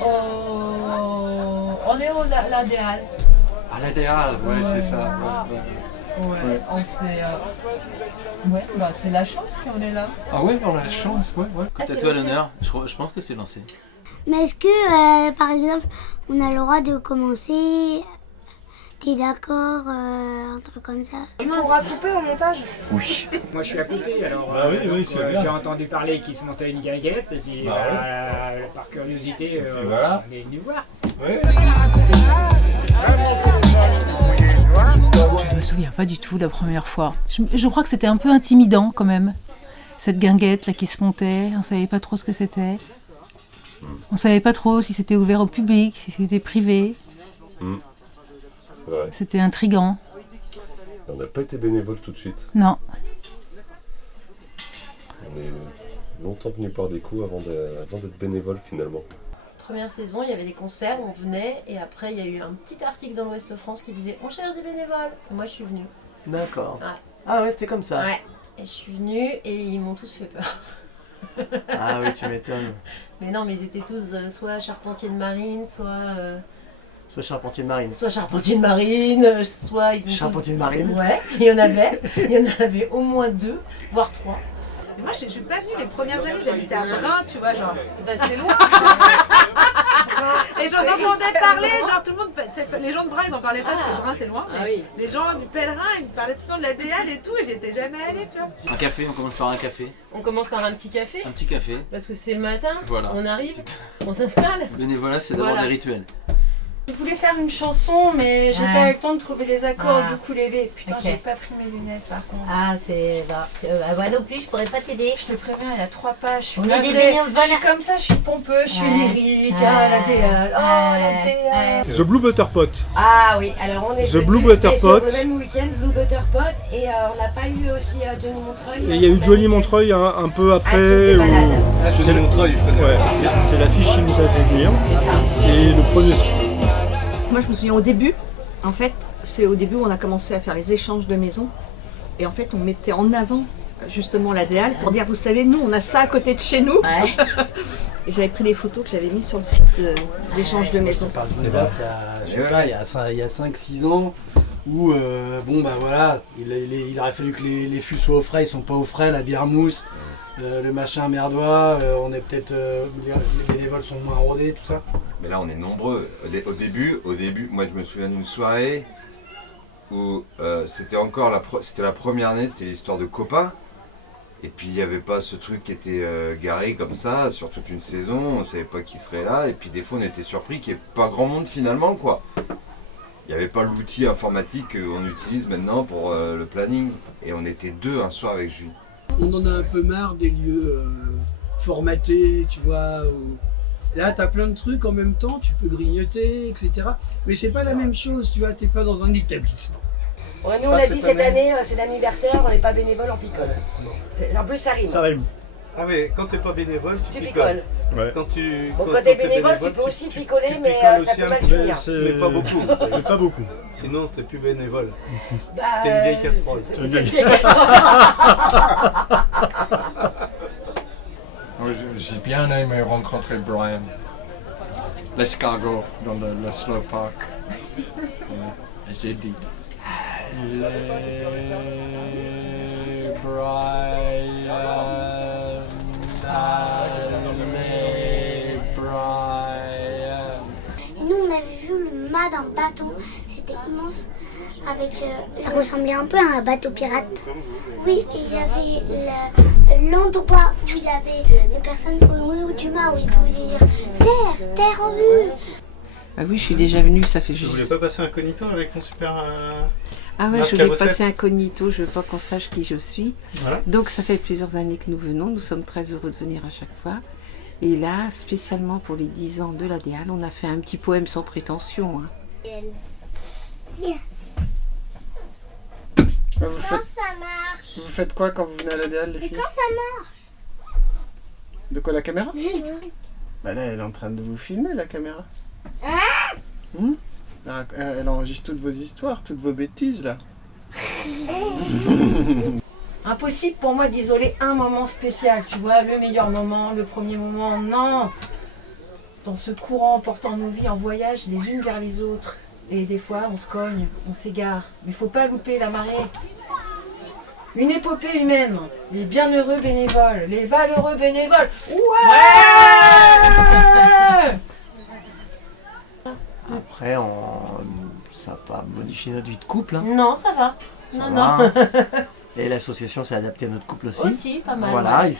On est au l'Adéal. À l'Adéal, ouais, c'est ça. Ouais, on s'est... Ouais, bah c'est la chance qu'on est là. Ah ouais, on a la chance, ouais. Écoute, à toi l'honneur, je pense que c'est lancé. Mais est-ce que, par exemple, on a le droit de commencer? T'es d'accord, un truc comme ça? Tu pourras couper au montage? Oui. Moi je suis à côté, alors oui, donc, c'est bien. j'ai entendu parler qu'il se montait une guinguette, et puis par curiosité, voilà. on est venu voir. Ouais. Je me souviens pas du tout la première fois. Je crois que c'était un peu intimidant quand même. Cette guinguette là qui se montait, on savait pas trop ce que c'était. On savait pas trop si c'était ouvert au public, si c'était privé. C'est vrai. C'était intriguant. On n'a pas été bénévole tout de suite. Non. On est longtemps venu boire des coups avant d'être bénévole finalement. Première saison, il y avait des concerts, on venait, et après il y a eu un petit article dans l'Ouest France qui disait on cherche des bénévoles. Et moi je suis venue. D'accord. Ouais. Ah ouais, c'était comme ça. Ouais. Et je suis venue et ils m'ont tous fait peur. Ah oui, tu m'étonnes. Mais non, mais ils étaient tous soit charpentiers de marine, Soit charpentier de marine. soit charpentiers de marine, soit ils ont Charpentier de marine. Ouais, il y en avait au moins 2, voire 3. Mais moi, je suis pas venue les premières années, j'habitais à Brin, tu vois, genre, bah c'est loin. Et j'en entendais parler, genre tout le monde, les gens de Brin, ils en parlaient pas parce que Brin c'est loin, mais les gens du Pèlerin, ils me parlaient tout le temps de la DL et tout, et j'étais jamais allée, tu vois. Un café, on commence par un café. On commence par un petit café. Un petit café. Parce que c'est le matin, Voilà. on arrive, on s'installe. Bénévolat, c'est d'abord des rituels. Je voulais faire une chanson, mais j'ai pas eu le temps de trouver les accords du ukulélé. Putain, Ok. j'ai pas pris mes lunettes par contre. Ah, c'est là. Moi non plus, je pourrais pas t'aider. Je te préviens, il y a 3 pages. Je suis On est des navrée. bénévoles. Je suis comme ça, je suis pompeuse, je suis Ouais. lyrique. Ouais. Ah, la DL, oh la DL. The Blue Butter Pot. Ah oui, alors on est The Blue Butter sur Pot. le même week-end, Blue Butter Pot, et on n'a pas eu aussi Johnny Montreuil. Et il y a eu Johnny Montreuil un peu après. truc de malade. C'est Montreuil, je connais. Ouais, c'est l'affiche qui nous a fait venir. Et le premier. Moi, je me souviens au début, en fait, c'est au début où on a commencé à faire les échanges de maisons. Et en fait, on mettait en avant justement l'ADEAL pour dire, vous savez, nous, on a ça à côté de chez nous. Ouais. Et j'avais pris des photos que j'avais mises sur le site d'échange de maisons. On parle de date il y a 5-6 ans où, bon, bah voilà, il aurait fallu que les fûts soient au frais, ils sont pas au frais, la bière mousse, le machin merdois, on est peut-être, les bénévoles sont moins rodés, tout ça. Mais là, on est nombreux. Au début, moi, je me souviens d'une soirée où c'était la première année, c'était l'histoire de copains. Et puis, il n'y avait pas ce truc qui était garé comme ça sur toute une saison. On ne savait pas qui serait là. Et puis, des fois, on était surpris qu'il n'y ait pas grand monde finalement, quoi. Il n'y avait pas l'outil informatique qu'on utilise maintenant pour le planning. Et on était 2 un soir avec Julie. On en a un peu marre des lieux formatés, tu vois. Là, tu as plein de trucs en même temps, tu peux grignoter, etc. Mais c'est pas la même chose, tu vois, t'es pas dans un établissement. Ouais, nous, on a dit cette année, c'est l'anniversaire, on n'est pas bénévole, on picole. En plus, ça rime. Ça rime. Ah mais quand t'es pas bénévole, Tu picoles. Ouais. Quand t'es bénévole, tu peux aussi picoler, mais ça peut mal finir. Mais pas beaucoup. Mais pas beaucoup. Sinon, t'es plus bénévole. Bah, T'es une vieille casserole. c'est une vieille J'ai bien aimé rencontrer Brian. L'escargot dans le slow park. Et j'ai dit allez, Brian, allez, Brian. Et nous, on avait vu le mât d'un bateau. C'était immense. Ça ressemblait un peu à un bateau pirate. Oui, et il y avait l'endroit où il y avait les personnes au haut du mât où ils pouvaient dire terre en vue. Ah oui, je suis déjà venue, ça fait Tu voulais pas passer incognito avec ton super... Ah ouais, marque je voulais carrossette passer incognito, je veux pas qu'on sache qui je suis. Voilà. Donc ça fait plusieurs années que nous venons, nous sommes très heureux de venir à chaque fois. Et là, spécialement pour les 10 ans de l'ADEAL, on a fait un petit poème sans prétention. Bien. Vous ça marche. Vous faites quoi quand vous venez à l'ADEAL, les Mais filles? quand ça marche. De quoi, la caméra? Bah là, elle est en train de vous filmer, la caméra. Elle enregistre toutes vos histoires, toutes vos bêtises, là. Impossible pour moi d'isoler un moment spécial, tu vois, le meilleur moment, le premier moment, non. dans ce courant portant nos vies en voyage les unes vers les autres. Et des fois, on se cogne, on s'égare. Mais il ne faut pas louper la marée. Une épopée humaine, les bienheureux bénévoles, les valeureux bénévoles. Ouais. Après, ça n'a pas modifié notre vie de couple. Hein. Non, ça va. Ça non, va, non. hein. Et l'association s'est adaptée à notre couple aussi. Aussi, pas mal. Voilà, ouais. ils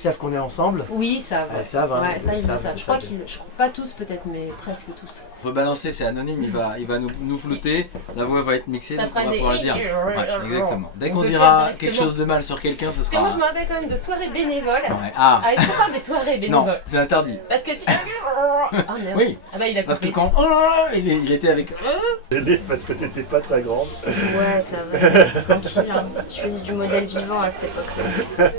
savent qu'on est ensemble. Oui, ça va. Ouais, ça va. Ouais, ça, ils le ça savent. va, Je crois ça qu'ils, je crois pas tous peut-être, mais presque tous. Rebalancer, c'est anonyme, il va nous flouter, la voix va être mixée, Ça donc on fera va des pouvoir le dire. Ouais, exactement. Dès On qu'on peut dira faire quelque directement. chose de mal sur quelqu'un, ce Parce que sera... moi je me rappelle quand même de soirées bénévoles. Ouais. Ah. Est-ce qu'on parle des soirées Non, bénévoles? c'est interdit. Parce que tu... Ah merde. Oui, Ah bah il a parce que compris. quand il était avec... Parce que t'étais pas très grande. Ouais, ça va. Tranquille, hein. Je faisais du modèle vivant à cette époque-là.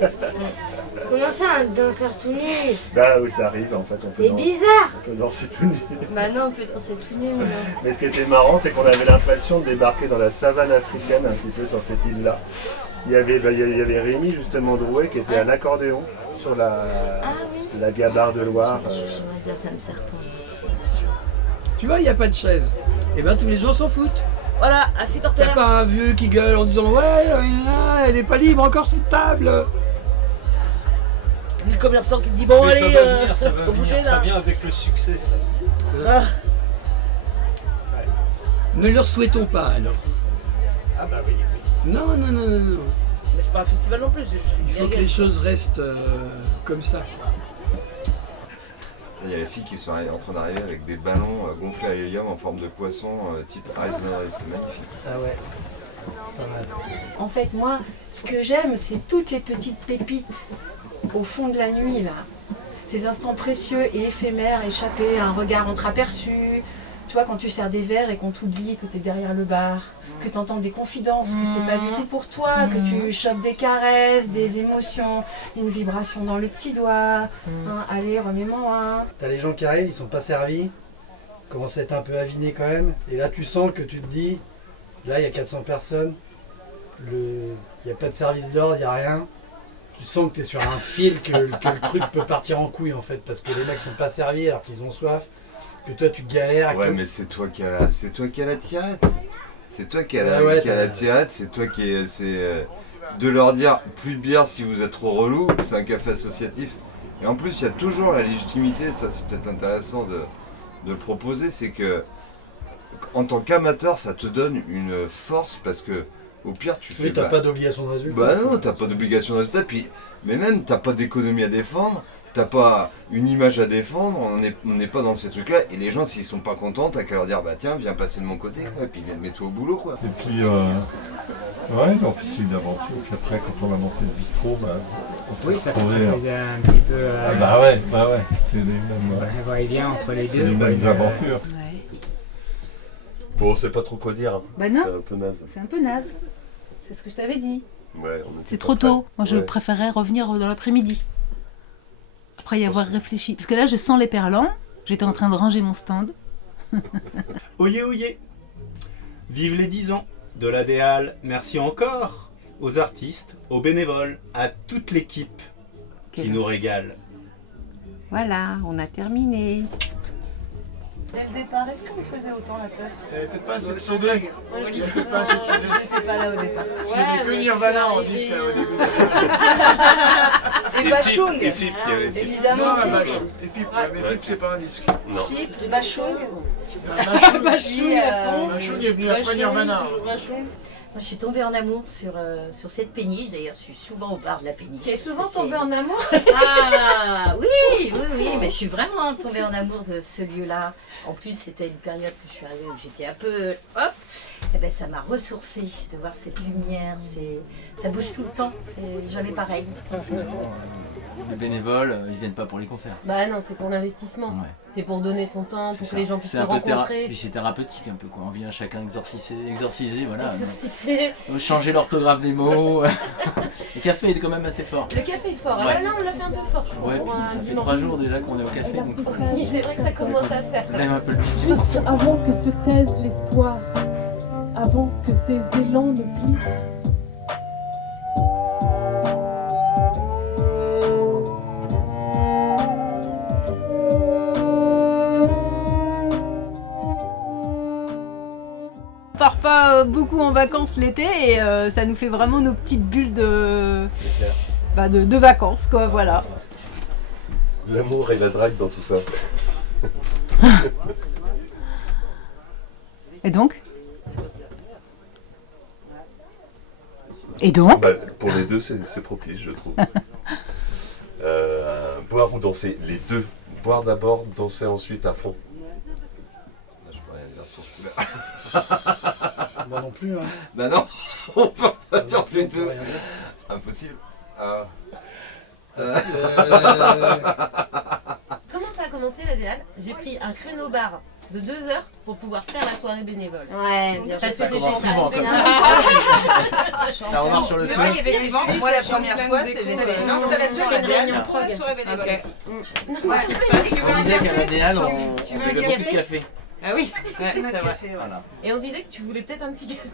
Comment ça, un danseur tout nu? Bah oui, ça arrive en fait. C'est bizarre. On peut danser tout nu. Bah non, on peut danser tout nu. Mais... Mais ce qui était marrant, c'est qu'on avait l'impression de débarquer dans la savane africaine un petit peu sur cette île-là. Il y avait Rémi justement Drouet qui était à l'accordéon sur la gabarre de Loire. Je suis de la femme serpent. Tu vois, il n'y a pas de chaise. Et ben tous les gens s'en foutent. Voilà, assis par terre. T'as pas un vieux qui gueule en disant ouais, elle est pas libre encore cette table. Le commerçant qui te dit bon Mais allez, ça va venir, ça va faut bouger, venir, là. ça vient avec le succès ça. Ah. Ne leur souhaitons pas alors. Ah bah oui. Non. Mais c'est pas un festival non plus, c'est juste une Il faut que les choses restent comme ça. Il y a les filles qui sont en train d'arriver avec des ballons gonflés à l'hélium en forme de poisson type Arizona, c'est magnifique. Ah ouais. Pas mal. En fait, moi, ce que j'aime, c'est toutes les petites pépites au fond de la nuit, là. Ces instants précieux et éphémères, échappés à un regard entreaperçu. Tu vois, quand tu sers des verres et qu'on t'oublie que tu es derrière le bar, que tu entends des confidences, que c'est pas du tout pour toi, que tu chopes des caresses, des émotions, une vibration dans le petit doigt. Hein, allez, remets-moi un. T'as les gens qui arrivent, ils sont pas servis, commencent à être un peu avinés quand même, et là tu sens que tu te dis, là il y a 400 personnes, il n'y a pas de service d'ordre, il n'y a rien. Tu sens que tu es sur un fil, que le truc peut partir en couille en fait, parce que les mecs sont pas servis alors qu'ils ont soif, que toi tu galères. Ouais, mais c'est toi qui as la tirette. C'est toi qui as la tirette, c'est toi qui de leur dire plus de bière si vous êtes trop relou, c'est un café associatif. Et en plus, il y a toujours la légitimité, ça c'est peut-être intéressant de le proposer, c'est que en tant qu'amateur, ça te donne une force parce que au pire, tu fais. Oui, t'as pas d'obligation de résultat. Bah non, t'as pas d'obligation de résultat, mais même t'as pas d'économie à défendre, t'as pas une image à défendre, on n'est pas dans ces trucs-là, et les gens s'ils sont pas contents, t'as qu'à leur dire bah tiens, viens passer de mon côté, quoi, et puis viens mets-toi au boulot quoi. Et puis ouais, donc c'est une aventure, puis après quand on a monté le bistrot, bah, on s'est Oui, ça retrouvé, faisait un petit peu. bah ouais, c'est les mêmes. Va-et-vient entre les C'est deux. les mêmes aventures. Bon, on sait pas trop quoi dire. Bah non. C'est un peu naze. C'est un peu naze. C'est ce que je t'avais dit. Ouais, on était C'est pas trop prêts. tôt. Moi, je Ouais. préférerais revenir dans l'après-midi. Après y avoir réfléchi. Parce que là, je sens les perlants. J'étais en train de ranger mon stand. Oyez, oyez. Vive les 10 ans de l'ADEAL. Merci encore aux artistes, aux bénévoles, à toute l'équipe qui nous régale. Voilà, on a terminé. Dès le départ, est-ce que vous faisiez autant la teuf? Faites pas assez de soudé. Faites pas assez de soudé. J'étais pas là au départ. Tu n'avais que Nirvana en disque au début. Et Bachung, Et Flip, il y avait Flip. évidemment. Non, et Flip, mais Flip c'est pas un disque. Non. Flip, Bachung. Bachung à fond. Bachung est venu après Nirvana. Moi, je suis tombée en amour sur cette péniche. D'ailleurs, je suis souvent au bar de la péniche. Tu es souvent tombée en amour? Ah oui, mais je suis vraiment tombée en amour de ce lieu-là. En plus, c'était une période que je suis arrivée où j'étais un peu hop. Et ben, ça m'a ressourcée de voir cette lumière. Ça bouge tout le temps. C'est jamais pareil. Les bénévoles, ils viennent pas pour les concerts. Bah non, c'est pour l'investissement. Ouais. C'est pour donner ton temps, pour que les gens puissent se C'est un peu rencontrer. c'est thérapeutique un peu quoi. On vient chacun exorciser, voilà. Exorciser. Changer l'orthographe des mots. Le café est quand même assez fort. Le café est fort. Ouais. Ah là, on l'a fait un peu fort, je trouve. Ouais, pour puis un ça fait dimanche. 3 jours déjà qu'on est au café. Donc... Oui, c'est vrai que ça commence à faire. On aime un peu le pied. Juste avant que se taise l'espoir, avant que ces élans ne plient. beaucoup en vacances l'été et ça nous fait vraiment nos petites bulles de vacances, quoi, voilà. L'amour et la drague dans tout ça. Et donc ? Et donc bah, pour les deux, c'est propice, je trouve. Boire ou danser, les deux. Boire d'abord, danser ensuite à fond. Là, je peux rien dire sur ce coup-là. Moi non plus. Hein. Bah non, on peut pas dire du tout. Impossible. Comment ça a commencé la DEAL? J'ai pris un créneau bar de 2 heures pour pouvoir faire la soirée bénévole. Ouais, bien sûr. Ça commence souvent comme ça. Ça remarche sur le C'est feu. vrai qu'effectivement, moi la première fois, c'est j'ai fait une installation à la DEAL, une soirée bénévole aussi. On disait qu'à la DEAL, on buvait beaucoup de café. Ah oui, c'est notre vrai. café. Ouais. Voilà. Et on disait que tu voulais peut-être un petit café.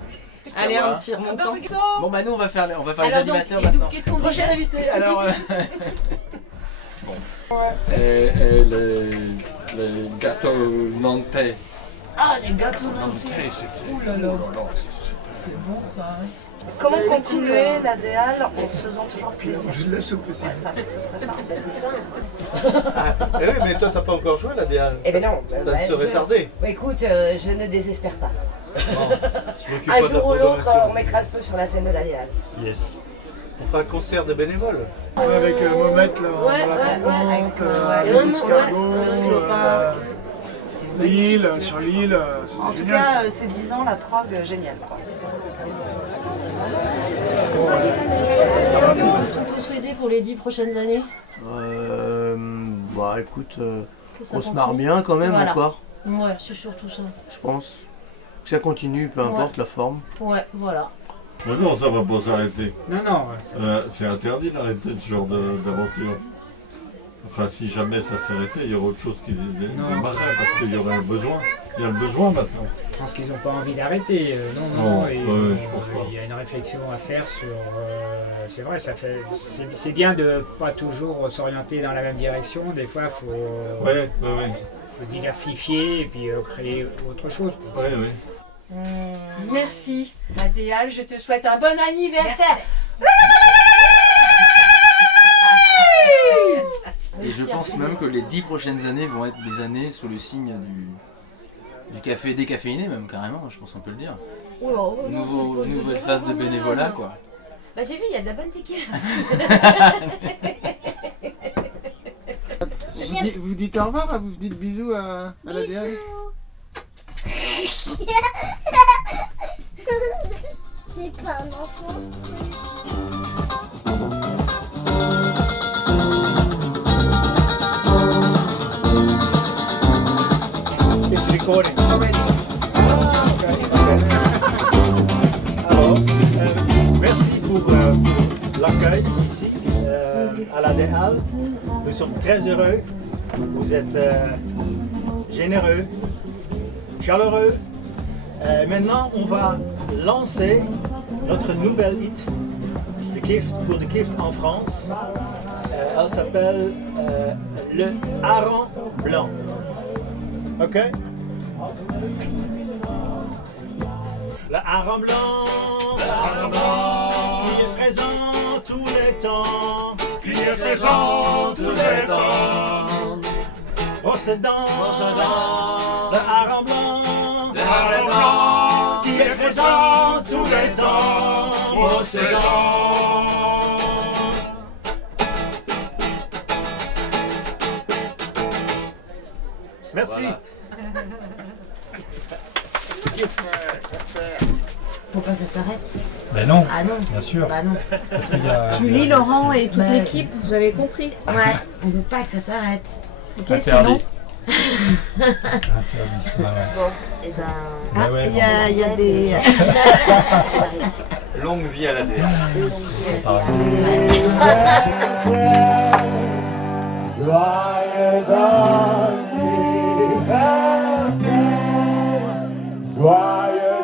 Allez, un petit remontant. Bon bah nous on va faire les Alors, animateurs donc, maintenant. qu'est-ce qu'on Prochain dit invité. Alors Et les gâteaux nantais. Ah, les gâteaux nantais. Ouh là là. C'est bon ça. Comment continuer la DEAL en se faisant toujours plaisir? Je laisse au possible. Ouais, ça, ce serait ça. Eh oui, mais toi, t'as pas encore joué à la DEAL. Eh ben non. Ça ne serait tardé. Écoute, je ne désespère pas. Un Un jour ou l'autre, on mettra le feu sur la scène de la DEAL. Yes. On fera un concert de bénévoles. Avec Momette là, Ouais. Lille, sur l'île. En tout cas, ces 10 ans, la prog, génial. Qu'est-ce qu'on peut souhaiter pour les 10 prochaines années? Bah écoute, ça on se marre continue. bien quand même Voilà. encore, Ouais, c'est surtout ça. je pense. Que ça continue, peu importe la forme. Ouais, voilà. Mais non, ça va pas s'arrêter. Non. C'est interdit d'arrêter ce genre d'aventure. Enfin, si jamais ça s'arrêtait, il y aurait autre chose qui démarrait parce qu'il y aurait un besoin. Il y a le besoin maintenant. Je pense qu'ils n'ont pas envie d'arrêter. Non, Et, je pense pas. il y a une réflexion à faire sur. C'est vrai, c'est bien de ne pas toujours s'orienter dans la même direction. Des fois, il faut diversifier et puis créer autre chose. Merci, la DEAL, je te souhaite un bon anniversaire. Et je pense même que les 10 prochaines années vont être des années sous le signe du café décaféiné même carrément, je pense qu'on peut le dire. Nouvelle phase de bénévolat quoi. Bah j'ai vu, il y a de la bonne tequila. Vous dites au revoir, vous dites bisous à la DEAL. C'est pas un enfant. It's recording already. Alors, merci pour l'accueil ici à la DEAL. Nous sommes très heureux. Vous êtes généreux, chaleureux. Maintenant, on va lancer notre nouvelle hit pour The Gift en France. Elle s'appelle Le Hareng Blanc. Ok? Le hareng blanc, qui est présent tous les temps, Possédant, le hareng blanc, qui est présent tous les temps, possédant. Merci. Voilà. Pourquoi ça s'arrête? Ben non, ah non, bien sûr. Bah non. Parce qu'il y a, Julie, Laurent et toute l'équipe, vous avez compris? Ouais, on veut pas que ça s'arrête. Ok, sinon. Bon, et ben. Ah, il y a des. Longue vie à la DEAL. Joyeux anniversaire, joyeux